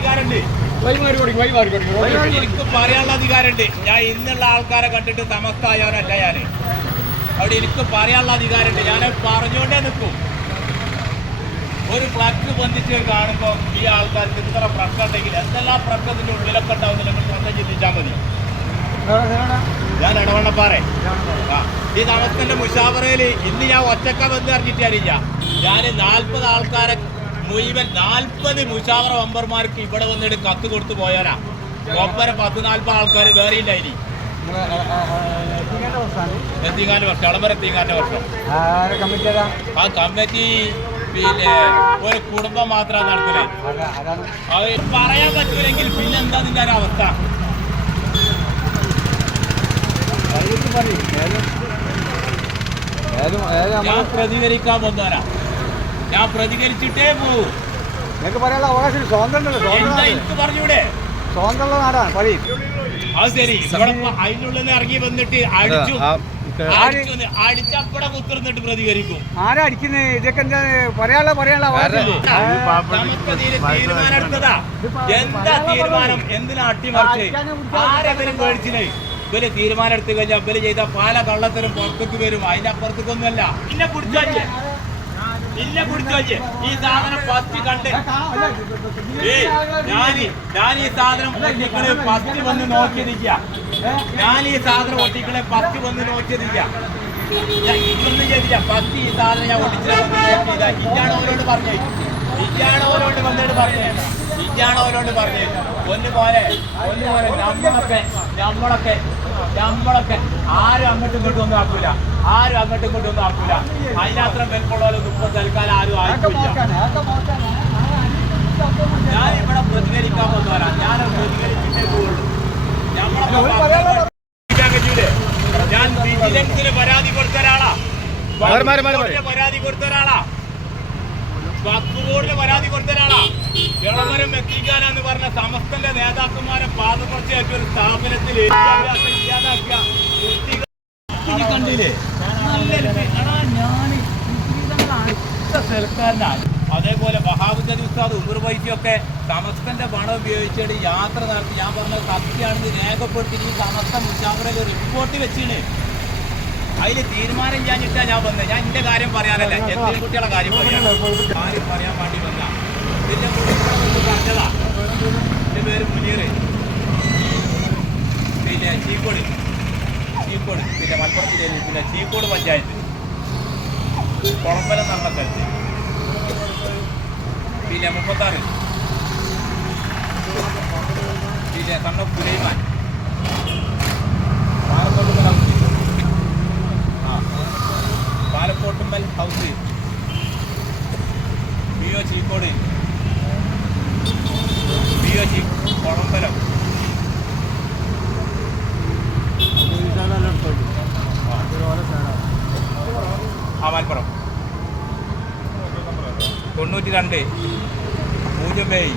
അധികാരമുണ്ട്. എനിക്ക് പറയാനുള്ള അധികാരമുണ്ട്. ഞാൻ ഇന്നുള്ള ആൾക്കാരെ കണ്ടിട്ട് തമസ്തായവനല്ല ഞാൻ. അവിടെ എനിക്ക് പറയാനുള്ള അധികാരമുണ്ട്. ഞാൻ പറഞ്ഞുകൊണ്ടേ നിൽക്കും. ഒരു ഫ്ലക്സ് ബന്ധിച്ച് കാണുമ്പോൾ ഈ ആൾക്കാർക്ക് ഇത്ര പ്രശ്നം ഉണ്ടെങ്കിൽ എന്തെല്ലാം പ്രശ്നത്തിന്റെ ഉള്ളിലൊക്കെ ഉണ്ടാവും നിങ്ങൾ സ്വന്തം ചിന്തിച്ചാൽ മതി. ഞാൻ ഇടവണ്ണപ്പാറേ. ആ. ഈ താമസത്തിന്റെ മുഷാവറയിൽ ഇന്ന് ഞാൻ ഒറ്റക്ക ബന്ധം അറിഞ്ഞിട്ട് ഞാൻ നാൽപ്പത് ആൾക്കാരെ മുഴുവൻ നാൽപ്പത് മുഷാവറ മെമ്പർമാർക്ക് ഇവിടെ വന്നിട്ട് കത്ത് കൊടുത്തു പോയാലാ ഒപ്പര പത്ത് നാൽപ്പത് ആൾക്കാർ വേറെ ഉണ്ടായി എത്തിങ്ങാന്റെ വർഷം ഇളമ്പര എത്തിങ്ങാന്റെ വർഷം. ആ കമ്മിറ്റി പിന്നെ ഒരു കുടുംബം മാത്രമാണ് നടത്തുന്നത് അത് പറയാൻ പറ്റൂലെങ്കിൽ പിന്നെ എന്താ നിന്റെ ഒരു അവസ്ഥ? ഞാൻ പ്രതികരിക്കാൻ വന്നവരാ. ഞാൻ പ്രതികരിച്ചിട്ടേ പോവൂ. നിങ്ങൾക്ക് പറയാനുള്ള അവകാശം സ്വാതന്ത്ര്യം എന്താ എനിക്ക് പറഞ്ഞൂടെ? സ്വാതന്ത്ര്യമുള്ള നാടാണ് പഴി അത് ശരി. ഇവിടെ അതിനുള്ളിൽ നിന്ന് ഇറങ്ങി വന്നിട്ട് അടിച്ചു. അടിച്ചപ്പടെ കുത്തിർന്നിട്ട് പ്രതികരിക്കും. ആരാ അടിക്കുന്നത് ഇതൊക്കെ എന്താ പറയാനുള്ള പറയാനുള്ള അവകാശം നമുക്ക് തീരെ തീരുമാനം എടുത്തതാ. എന്താ തീരുമാനം? എന്തിനാ അട്ടിമറിച്ച്? ആരെങ്കിലും പേടിച്ചില്ലേ ഇവർ തീരുമാനം എടുത്തു കഴിഞ്ഞാൽ ഇവർ ചെയ്ത പല കള്ളത്തിനും പുറത്തേക്ക് വരും. അതിന്റെ അപ്പുറത്തേക്കൊന്നുമല്ല ഇന്നെ കുടിച്ചോച്ചേ കുടിച്ചു വെച്ച്. ഈ സാധനം ഫസ്റ്റ് കണ്ട്. ഏ ഞാൻ ഞാൻ ഈ സാധനം ഒട്ടിക്കളെ ഫസ്റ്റ് വന്ന് നോക്കിയിരിക്കുക ഞാൻ ഈ സാധനം ഒട്ടിക്കളെ ഫസ്റ്റ് വന്ന് നോക്കിയിരിക്കുക ഞാൻ ഇതൊന്നും ചെയ്തില്ല. ഫസ്റ്റ് ഈ സാധനം ഞാൻ ഒട്ടിച്ചില്ല. ഇതാണ് അവരോട് പറഞ്ഞേ. ഇതാണ് അവരോട് വന്നിട്ട് പറഞ്ഞേ. ഇതാണ് അവരോട് പറഞ്ഞേ. ഒന്ന് പോലെ ഒന്ന് പോലെ നമ്മളൊക്കെ നമ്മളൊക്കെ നമ്മളൊക്കെ ആരും അങ്ങോട്ടും ഇങ്ങോട്ടും ഒന്നും ആക്കൂല. ആരും അങ്ങോട്ടും ഇങ്ങോട്ടും ഒന്നും ആക്കൂല. അതിനത്ര വെൽപ്പുള്ളവരൊന്നും ഇപ്പൊ തൽക്കാലം ആരും ആയിട്ടില്ല. ഞാൻ ഇവിടെ പ്രതികരിക്കാൻ വന്നവരാ. ഞാൻ പ്രതികരിച്ചിട്ടേ പോകുള്ളൂ ഞമ്മളെ ഞാൻ വിജിലൻസിന് പരാതി കൊടുത്ത ഒരാളാ പരാതി കൊടുത്ത ഒരാളാ ബോർഡിന് പരാതി കൊടുത്ത ഒരാളാ ഇളമരം എത്തിക്കാനെന്ന് പറഞ്ഞ സമസ്തന്റെ നേതാക്കന്മാരെ പാദപർച്ചയാക്കിയ ഒരു സ്ഥാപനത്തിൽ ഇല്ലാതാക്കിയ കണ്ടില്ലേ? അതേപോലെ ബഹാബുദ്ദീൻ ഉസ്താദ് ഉമർ വൈദ്യൊക്കെ സമസ്തന്റെ പണം ഉപയോഗിച്ചിട്ട് യാത്ര നടത്തി. ഞാൻ പറഞ്ഞ സത്യമാണെന്ന് രേഖപ്പെടുത്തി ഈ സമസ്ത മുച്ചാമറയിൽ ഒരു റിപ്പോർട്ട് വെച്ചിന്. അതിൽ തീരുമാനം ഞാനിട്ടാ ഞാൻ വന്നത് ഞാൻ എന്റെ കാര്യം പറയാനല്ല. എത്തിയ കുട്ടികളുടെ കാര്യം പറയാൻ കാര്യം പറയാൻ വേണ്ടി വന്ന ഇതിന്റെ കൂടെ ഇവിടെ വന്ന് പറഞ്ഞതാ എന്റെ പേര് മുനീർ പിന്നെ ചീക്കോട് ചീക്കോട് പിന്നെ മലപ്പുറം ജില്ലയിൽ പിന്നെ ചീക്കോട് പഞ്ചായത്ത് കുളമ്പലം നടന്ന സ്ഥലത്ത് പിന്നെ മുപ്പത്താറ് പിന്നെ സണ്ണ സുലൈമാൻ പാലക്കോട്ടുമ്മൽ ഹൗസ് ആ Palakkottummal house P O Cheekode P O ചീ കുളമ്പലം ആ മലപ്പുറം. തൊണ്ണൂറ്റി രണ്ട് പൂജ്യം ഏഴ്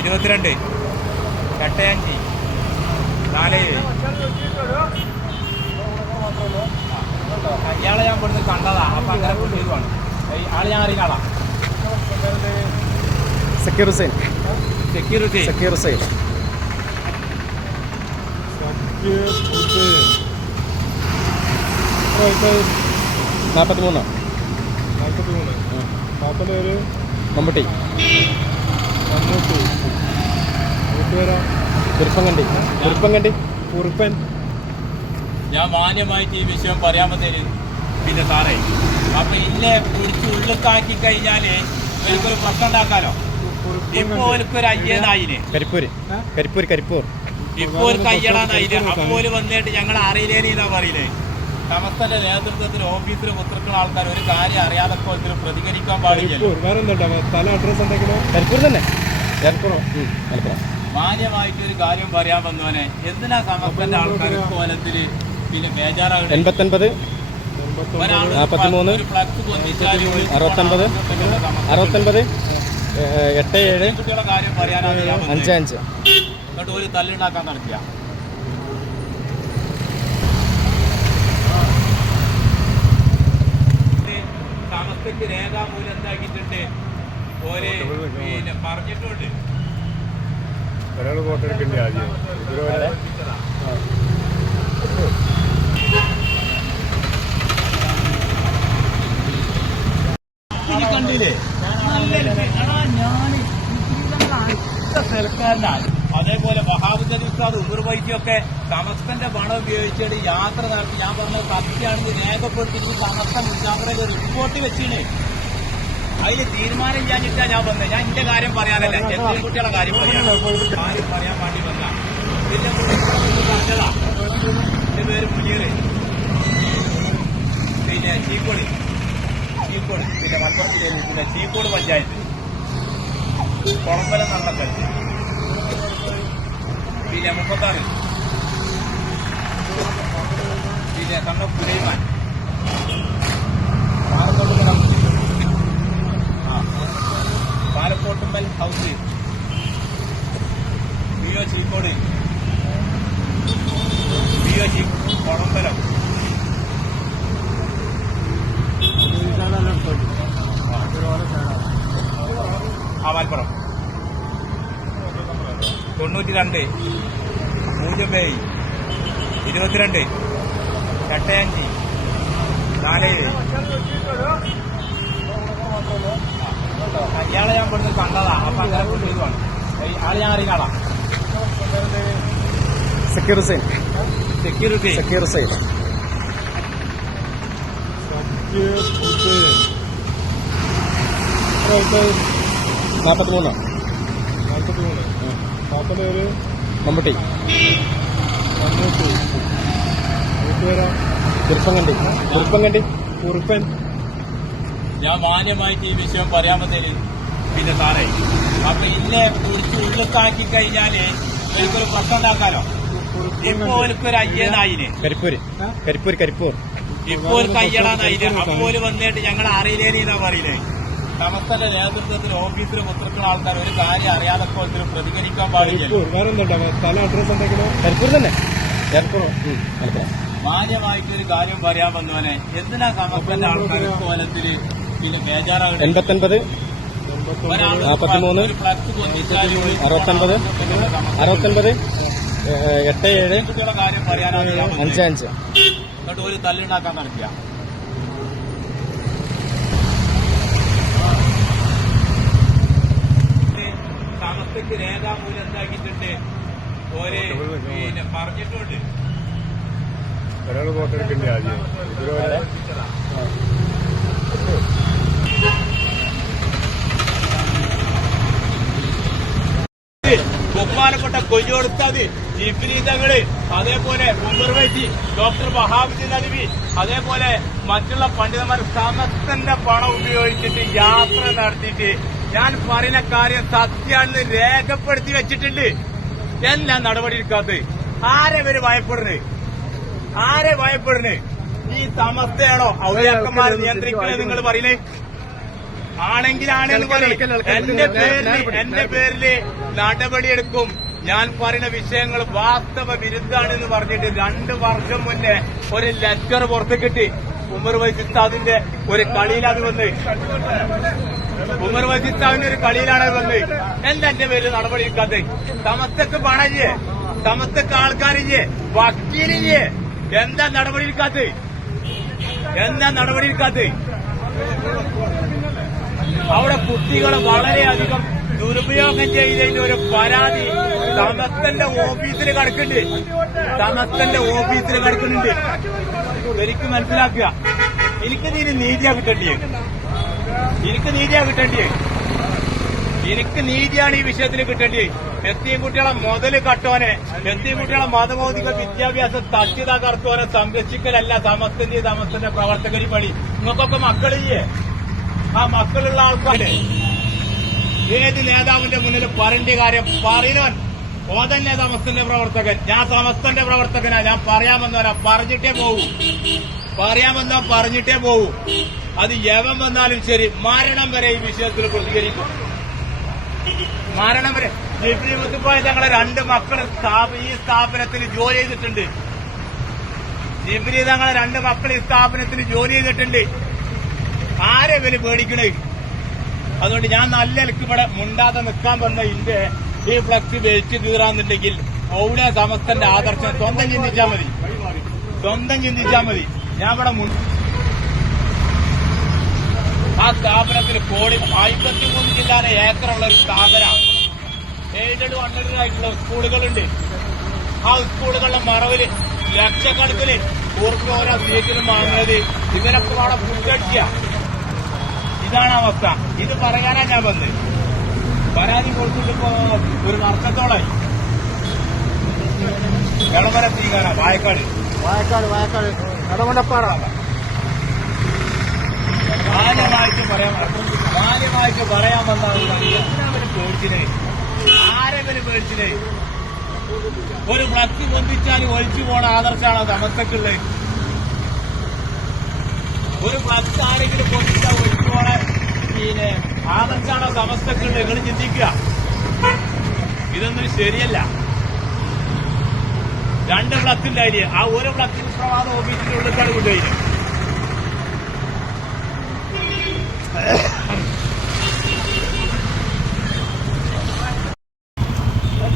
ഇരുപത്തിരണ്ട് എട്ടയഞ്ച് നാല് ഏഴ്. ആ, ഇയാളെ ഞാൻ ഇവിടുന്ന് കണ്ടതാണ് അപ്പം അങ്ങനെ കൊണ്ടുവരുവാണ്. ആളെ ഞാൻ ആളാ. സക്കീർ ഹുസൈൻ സെക്യൂരിറ്റി സക്കീർ ഹുസൈൻ നാൽപ്പത്തി മൂന്ന് മമ്പട്ടി കുരുപ്പങ്കണ്ടി കുരുപ്പങ്കണ്ടി കുറുപ്പൻ. ഞാൻ മാന്യമായിട്ട് ഈ വിഷയം പറയാൻ പറ്റേന് പിന്നെ സാറേ. അപ്പൊ ഇന്നെ പിടിച്ച് ഉള്ളിക്കാക്കി കഴിഞ്ഞാൽ എനിക്കൊരു പ്രശ്നം ഉണ്ടാക്കാലോ? ഇപ്പൊ എനിക്കൊരു അയ്യേതായിന് കരിപ്പൂര്. കരിപ്പൂർ കരിപ്പൂർ. ഇപ്പൊ ഒരു കയ്യടാന്നായില്ല അപ്പോൽ വന്നിട്ട് ഞങ്ങൾ അറിയില്ലേന്നാ പറയില്ലേ സമസ്തന്റെ നേതൃത്വത്തിൽ ഓഫീസിൽ കുത്തിരിക്കുന്ന ആൾക്കാർ ഒരു കാര്യം അറിയാതെ ഇതിന് പ്രതികരിക്കാൻ പാടില്ല മാന്യമായിട്ട് ഒരു കാര്യം പറയാൻ വന്നവനെ എന്തിനാ സമസ്തന്റെ ആൾക്കാർ കോലത്തിൽ പിന്നെ ബേജാറാകട്ടെ എൺപത്തൊൻപത്. ഒരു പൊന്തിച്ചാൽ ഒരു അറുപത്തൊൻപത്, അറുപത്തൊൻപത്. എട്ട് ഏഴ്. അഞ്ച് അഞ്ച്. ഒരു തല്ലുണ്ടാക്കാൻ നടത്തിയ സമസ്തക്ക് രേഖാമൂലം എന്താക്കിയിട്ടുണ്ട്? ഓര് പിന്നെ പറഞ്ഞിട്ടുണ്ട്. ഒരാൾ ഫോട്ടോ എടുക്കണ്ടേ ആദ്യം. ഇനി കണ്ടില്ലേ? അതേപോലെ വഹാബുദ്ദീൻ ഉസ്താദ് ഉമർ വൈദ്യൊക്കെ സമസ്തന്റെ പണം ഉപയോഗിച്ചിട്ട് യാത്ര നടത്തി. ഞാൻ പറഞ്ഞ സത്യമാണെന്ന് രേഖപ്പെടുത്തി സമസ്തൻ മുജാമറയിൽ റിപ്പോർട്ട് വെച്ചിന്. അതിൽ തീരുമാനം ഞാൻ ഇട്ടാ ഞാൻ വന്നത് ഞാൻ എന്റെ കാര്യം പറയാനല്ല. ചെറിയ കുട്ടികളുടെ കാര്യം കാര്യം പറയാൻ വേണ്ടി വന്ന പിന്നെ പറഞ്ഞതാ. എന്റെ പേര് മുനീർ. പിന്നെ ചീക്കോടി. ചീക്കോട് പിന്നെ മലപ്പുറം പിന്നെ ചീക്കോട് പഞ്ചായത്ത്. കുളമ്പലം നടന്നക്കൽ പിന്നെ മുപ്പത്താറ്. പിന്നെ കണ്ണ സുലൈമാൻ പാലക്കോട്ട് ആ Palakkottummal house B O Cheekode. B O ചീ കുളമ്പലം. ആ മലപ്പുറം തൊണ്ണൂറ്റി രണ്ട് പൂജ്യം ഏഴ് ഇരുപത്തിരണ്ട് എട്ടയഞ്ച് നാലേഴ്. ഇയാളെ ഞാൻ ഇവിടുന്ന് കണ്ടതാ. അപ്പൊ അങ്ങനെ കൊണ്ടുപോവാണ് ആളെ ഞാൻ അറിയാളാ സെക്യൂരിസൈൻ സെക്യൂരിറ്റി സെക്യൂരിസൈൻ സെക്യൂരിറ്റി നാൽപ്പത്തി മൂന്ന് നാൽപ്പത്തി മൂന്ന് നാൽപ്പത് ഒരു മമ്മൂട്ടി. തൊണ്ണൂറ്റി വീട്ടുപേരാ കുറുപ്പങ്കണ്ടി കുറുപ്പങ്കണ്ടി കുറുപ്പൻ. ഞാൻ മാന്യമായിട്ട് ഈ വിഷയം പറയാമത്തേൽ പിന്നെ സാറേ അപ്പൊ ഇന്നെ കുറിച്ച് ഉള്ളത്താക്കി കഴിഞ്ഞാൽ എനിക്കൊരു പ്രശ്നം ഉണ്ടാക്കാലോ? ഇപ്പൊ ഒരു അയ്യനായിന്. കരിപ്പൂര്. കരിപ്പൂർ കരിപ്പൂർ. ഇപ്പൊ ഒരു കയ്യടാനായിന് അപ്പോൽ വന്നിട്ട് ഞങ്ങൾ അറിയില്ലേന്നാ പറയില്ലേ സമസ്തന്റെ നേതൃത്വത്തിൽ ഓഫീസിൽ മുത്തിരിക്കുന്ന ആൾക്കാർ ഒരു കാര്യം അറിയാതെ പോലത്തിന് പ്രതികരിക്കാൻ പാടില്ല. മാന്യമായിട്ടൊരു കാര്യം പറയാൻ വന്നവനെ എന്തിനാ സമസ്തന്റെ ആൾക്കാർ കോലത്തിൽ പിന്നെ ബേജാറാകുന്നത് എൺപത്തൊൻപത്. ഒരു അറുപത്തൊൻപത്. അറുപത്തൊൻപത്. എട്ട് ഏഴ്. കാര്യം പറയാനാണ് വന്നത്. അഞ്ച് അഞ്ച്. എന്നിട്ട് ഒരു തല്ലുണ്ടാക്കാൻ നടത്തിയ സമസ്തക്ക് രേഖാമൂലം എന്താക്കിയിട്ടുണ്ട് ഓരേ പിന്നെ പറഞ്ഞിട്ടുണ്ട്. ഒരാൾ ഫോട്ടോ എടുക്കണ്ടേ ആദ്യം? ബഹുമാനപ്പെട്ട കൊയ്യോടുത്തത് ജിഫ്രീതങ്ങൾ അതേപോലെ ഉമർവൈജി ഡോക്ടർ വഹാബുദ്ദീൻ നദിവി അതേപോലെ മറ്റുള്ള പണ്ഡിതന്മാർ സമസ്തന്റെ പണം ഉപയോഗിച്ചിട്ട് യാത്ര നടത്തിയിട്ട് ഞാൻ പറയുന്ന കാര്യം സത്യാണെന്ന് രേഖപ്പെടുത്തി വെച്ചിട്ടുണ്ട്. എന്നാ നടപടി എടുക്കാത്തത്? ആരെ ഇവർ ഭയപ്പെടുന്നത്? ആരെ ഭയപ്പെടുന്നത്? ഈ സമസ്തയാണോ ഔദ്യാക്കന്മാർ നിയന്ത്രിക്കുന്നത് നിങ്ങൾ പറയുന്നേ പറയും എന്റെ പേരിൽ എന്റെ പേരിൽ നടപടിയെടുക്കും. ഞാൻ പറയുന്ന വിഷയങ്ങൾ വാസ്തവ വിരുദ്ധാണെന്ന് പറഞ്ഞിട്ട് രണ്ട് വർഷം മുന്നേ ഒരു ലെറ്റർ പുറത്ത് കിട്ടി. ഉമർ വൈസിത്താദിന്റെ ഒരു കളിയിലത് വന്ന്. ഉമർ ഒരു കളിയിലാണ് വന്നത്. വന്ന് എന്താ എന്റെ പേരിൽ നടപടി എടുക്കാത്ത സമസ്തക്ക് പണഞ്ഞ് സമസ്തക്ക് ആൾക്കാരില്ലേ? വക്കീലില്ലേ? എന്താ നടപടി എടുക്കാത്ത എന്താ നടപടി എടുക്കാത്ത അവിടെ കുട്ടികളെ വളരെയധികം ദുരുപയോഗം ചെയ്തതിന്റെ ഒരു പരാതി സമസ്തന്റെ ഓഫീസിൽ കിടക്കുന്നുണ്ട്. സമസ്തന്റെ ഓഫീസിൽ കിടക്കുന്നുണ്ട്. എനിക്ക് മനസ്സിലാക്കുക. എനിക്ക് നീ നീതിയാ കിട്ടണ്ടേ എനിക്ക് നീതിയാണ് കിട്ടേണ്ടിയേ? എനിക്ക് നീതിയാണ് ഈ വിഷയത്തിൽ കിട്ടേണ്ടിയേ? എത്തിയും കുട്ടികളെ മുതൽ കട്ടോനെ എത്തിയും കുട്ടികളെ മതബോധിക വിദ്യാഭ്യാസം തട്ടി തകർത്തോനെ സംരക്ഷിക്കലല്ല സമസ്തന്റെ സമസ്തന്റെ പ്രവർത്തകരി പണി. നിങ്ങൾക്കൊക്കെ മക്കളില്ലേ? ആ മക്കളുള്ള ആൾക്കാര്. ഏത് നേതാവിന്റെ മുന്നിൽ പറയേണ്ട കാര്യം പറയുന്നവൻ ഓതന്നെ തന്നെ സമസ്തന്റെ പ്രവർത്തകൻ. ഞാൻ സമസ്തന്റെ പ്രവർത്തകനാ. ഞാൻ പറയാമെന്നവരാ പറഞ്ഞിട്ടേ പോകൂ പറയാമെന്നാ പറഞ്ഞിട്ടേ പോകൂ അത് യവം വന്നാലും ശരി മരണം വരെ ഈ വിഷയത്തിൽ പ്രതികരിക്കും. മരണം വരെ. ജിബ്രി മുത്തുപ്പോയ തങ്ങളെ രണ്ട് മക്കൾ ഈ സ്ഥാപനത്തിൽ ജോലി ചെയ്തിട്ടുണ്ട്. ജിബ്രി തങ്ങളെ രണ്ട് മക്കൾ ഈ സ്ഥാപനത്തിൽ ജോലി ചെയ്തിട്ടുണ്ട്. ആരെ ഇവർ പേടിക്കണേ? അതുകൊണ്ട് ഞാൻ നല്ല നിലയ്ക്ക് ഇവിടെ മുണ്ടാതെ നിൽക്കാൻ വന്ന ഇന്റെ ഈ ഫ്ലക്സ് വെച്ച് കീറാന്നുണ്ടെങ്കിൽ അവിടെ സമസ്തന്റെ ആദർശം സ്വന്തം ചിന്തിച്ചാൽ മതി. സ്വന്തം ചിന്തിച്ചാൽ മതി. ഞാൻ ഇവിടെ മുൻ ആ സ്ഥാപനത്തിൽ കോടി അമ്പത്തിമൂന്ന് ജില്ലാതെ ഏക്കറുള്ള ഒരു സ്ഥാപനം. എയ്ഡഡ് വണ്ടറായിട്ടുള്ള സ്കൂളുകളുണ്ട്. ആ സ്കൂളുകളുടെ മറവിൽ ലക്ഷക്കണക്കിന് ഉറുപ്പ് ഓരോ സീറ്റിലും വാങ്ങുന്നത്. ഇവരൊക്കെ അവിടെ പുട്ടടിക്കുക ഇതാണ് അവസ്ഥ. ഇത് പറയാനാ ഞാൻ വന്നത് പരാതി കൊടുത്തിട്ടിപ്പോ ഒരു വർഷത്തോളായി. വിളമ്പരത്തിൽ തീകാന വായക്കാട്. വായക്കാട് വായക്കാട്. കടമണ്ടപ്പാറ മാന്യമായിട്ട് പറയാൻ മാന്യമായിട്ട് പറയാൻ വന്നാൽ പേടിച്ചിനെ ആരെങ്കിലും പേടിച്ചിനെ ഒരു ഭക്തി പൊന്തിച്ചാൽ ഒഴിച്ചു പോണ ആദർശമാണ് തമസക്കുള്ളേ ഒരു ഭക്തി ആരെങ്കിലും പൊന്തിച്ചാൽ ഒഴിച്ചു പോണ പിന്നെ ആദർശാണോ തമസക്കുള്ളേ നിങ്ങൾ ചിന്തിക്കുക. ഇതൊന്നും ശരിയല്ല. രണ്ട് ഫ്ലക്സ് ഉണ്ടായില്ലേ ആ ഒരു ഫ്ലക്സ് പ്രവാദ ഓഫീസിന്റെ ഉള്ളിലേക്കാണ് കൊണ്ടുപോയി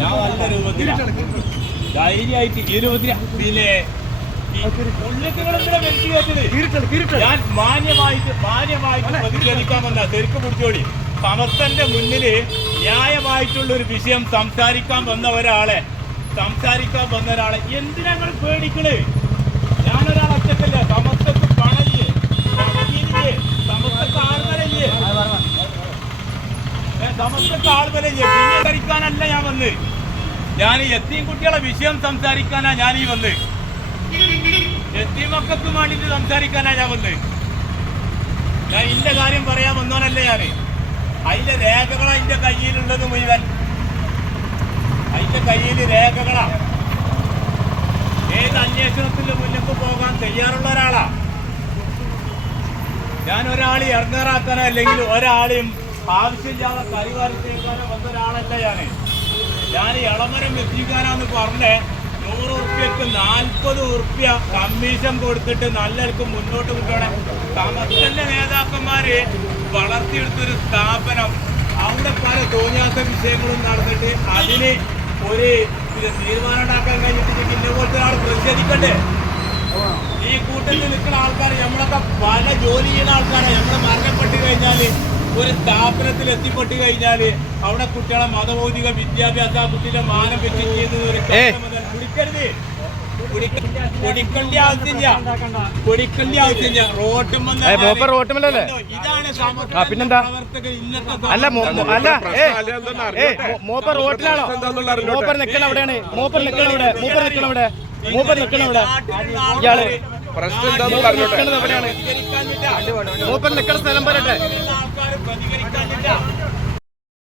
ഞാൻ നല്ല രൂപത്തിലാണ് ധൈര്യമായിട്ട് ഈ ഞാൻ മാന്യമായിട്ട് മാന്യമായിട്ട് തെരുക്ക് പിടിച്ചോടി സമസ്തന്റെ മുന്നിൽ ന്യായമായിട്ടുള്ള ഒരു വിഷയം സംസാരിക്കാൻ വന്ന ഒരാളെ സംസാരിക്കാൻ വന്ന ഒരാളെ. എന്തിനാ പേടിക്കണ്? ധരിക്കാനല്ല ഞാൻ വന്ന്. ഞാൻ എത്തിയും കുട്ടികളെ വിഷയം സംസാരിക്കാനാ ഞാൻ ഈ വന്ന്. എത്തി മക്കൾക്ക് വേണ്ടിട്ട് സംസാരിക്കാനാ ഞാൻ വന്ന്. ഞാൻ ഇന്റെ കാര്യം പറയാൻ വന്നോനല്ല ഞാൻ. അതിന്റെ രേഖകളാ എന്റെ കയ്യിലുള്ളത് മുഴുവൻ. അതിന്റെ കയ്യിൽ രേഖകളാ. ഏത് അന്വേഷണത്തിന്റെ മുന്നിലേക്ക് പോകാൻ തയ്യാറുള്ള ഒരാളാ. ഞാൻ ഒരാളെ ഇറങ്ങാറാക്കാനോ അല്ലെങ്കിൽ ഒരാളെയും ആവശ്യമില്ലാതെ കരിവാരിച്ചേക്കാനോ വന്ന ഒരാളല്ല ഞാൻ ഞാൻ ഇളമരം എത്തിക്കാനാന്ന് പറഞ്ഞ് നൂറ് ഉറുപ്പ്യക്ക് നാൽപ്പത് ഉറുപ്പ്യ കമ്മീഷൻ കൊടുത്തിട്ട് നല്ലവർക്ക് മുന്നോട്ട് കൊണ്ടുപോകണം സമസ്തന്റെ നേതാക്കന്മാര് വളർത്തിയെടുത്തൊരു സ്ഥാപനം. അവിടെ പല തോന്നിയാത്ത വിഷയങ്ങളും നടന്നിട്ട് അതിന് ഒരു തീരുമാനം ഉണ്ടാക്കാൻ കഴിഞ്ഞിട്ട് ഇന്നെ പോലത്തെ ആൾ പ്രതിഷേധിക്കണ്ടേ? ഈ കൂട്ടത്തിൽ നിൽക്കുന്ന ആൾക്കാർ നമ്മളൊക്കെ പല ജോലി ചെയ്യുന്ന ആൾക്കാരാണ് നമ്മൾ മരണപ്പെട്ട് കഴിഞ്ഞാൽ ഒരു സ്ഥാപനത്തിൽ എത്തിപ്പെട്ട് കഴിഞ്ഞാൽ അവിടെ കുട്ടികളെ മതഭൗതിക വിദ്യാഭ്യാസ കുട്ടിയുടെ മാനം വെച്ച് ചെയ്യുന്നത് ഒരു കുടിക്കരുത്. കുടിക്കേണ്ട ആവശ്യമില്ല. കുടിക്കേണ്ട ആവശ്യമില്ല. റോട്ടും ഏ, മൂപ്പർ റോട്ടുമ്മലല്ലേ? ഇതാണ് പിന്നെന്താ? അല്ല അല്ല മൂപ്പർ റോട്ടിലാണോ? മൂപ്പർ നിക്കണ അവിടെയാണ്. മൂപ്പർ നിക്കണ അവിടെ മൂപ്പർ നിക്കണ അവിടെ മൂപ്പർ നിക്കണ അവിടെ. ഇയാൾ പ്രശ്നം മൂപ്പർ നിക്കണത് മൂപ്പർ നിക്കണ സ്ഥലം പറയട്ടെ.